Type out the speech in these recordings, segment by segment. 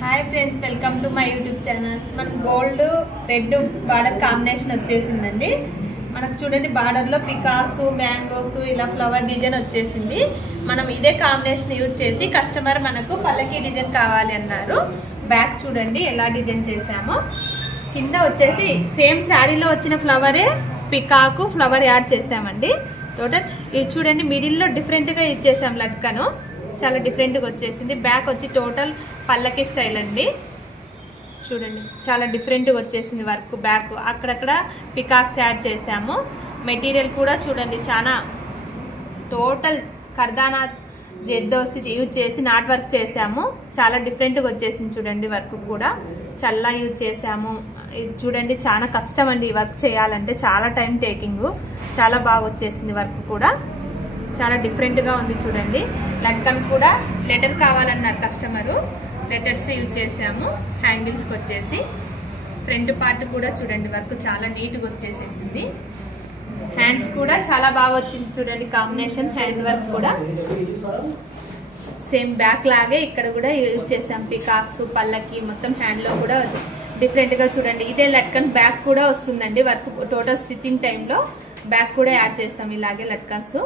Hi friends, welcome to my YouTube channel. మనకు gold red border combination వచ్చేసిందండి. మనకు చూడండి, బార్డర్లో పికాక్స్, మ్యాంగోస్, ఇలా ఫ్లవర్ డిజైన్ వచ్చేసింది. మనం ఇదే కాంబినేషన్ యూజ్ చేసి కస్టమర్ మనకు పల్లకి డిజైన్ కావాలి అన్నారు. బ్యాక్ చూడండి ఎలా డిజైన్ చేసామో. కింద వచ్చేసి సేమ్ శారీలో వచ్చిన ఫ్లవరే పికాకు ఫ్లవర్ యాడ్ చేసామండి. టోటల్ ఇది చూడండి, మిడిల్లో డిఫరెంట్గా ఇచ్చేసాం లట్కను. చాలా డిఫరెంట్గా వచ్చేసింది. బ్యాక్ వచ్చి టోటల్ పల్లకి స్టైల్ అండి. చూడండి చాలా డిఫరెంట్గా వచ్చేసింది వర్క్. బ్యాక్ అక్కడక్కడ పికాక్స్ యాడ్ చేసాము. మెటీరియల్ కూడా చూడండి, చాలా టోటల్ కర్దానా జెద్దోసి యూజ్ చేసి నాట్ వర్క్ చేసాము. చాలా డిఫరెంట్గా వచ్చేసింది చూడండి. వర్క్ కూడా చల్లా యూజ్ చేసాము. చూడండి చాలా కష్టం అండి ఈ వర్క్ చేయాలంటే, చాలా టైం టేకింగ్. చాలా బాగా వచ్చేసింది వర్క్ కూడా, చాలా డిఫరెంట్గా ఉంది చూడండి. లట్కన్ కూడా లెటర్ కావాలన్నారు కస్టమరు, లెటర్స్ యూజ్ చేసాము. హ్యాంగిల్స్కి వచ్చేసి ఫ్రంట్ పార్ట్ కూడా చూడండి వర్క్ చాలా నీట్గా వచ్చేసేసింది. హ్యాండ్స్ కూడా చాలా బాగా వచ్చింది చూడండి కాంబినేషన్. హ్యాండ్ వర్క్ కూడా సేమ్ బ్యాక్ లాగే ఇక్కడ కూడా యూజ్ చేసాం. పికాక్స్, పల్లకి మొత్తం హ్యాండ్లో కూడా డిఫరెంట్గా చూడండి. ఇదే లట్కన్ బ్యాక్ కూడా వస్తుందండి వర్క్. టోటల్ స్టిచ్చింగ్ టైంలో బ్యాక్ కూడా యాడ్ చేస్తాం ఇలాగే లట్కన్స్.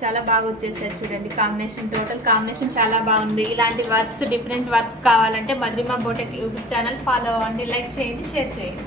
చాలా బాగా వచ్చేసారు చూడండి కాంబినేషన్. టోటల్ కాంబినేషన్ చాలా బాగుంది. ఇలాంటి వర్క్స్, డిఫరెంట్ వర్క్స్ కావాలంటే మధురిమ బొటిక్ యూట్యూబ్ ఛానల్ ఫాలో అవ్వండి, లైక్ చేయండి, షేర్ చేయండి.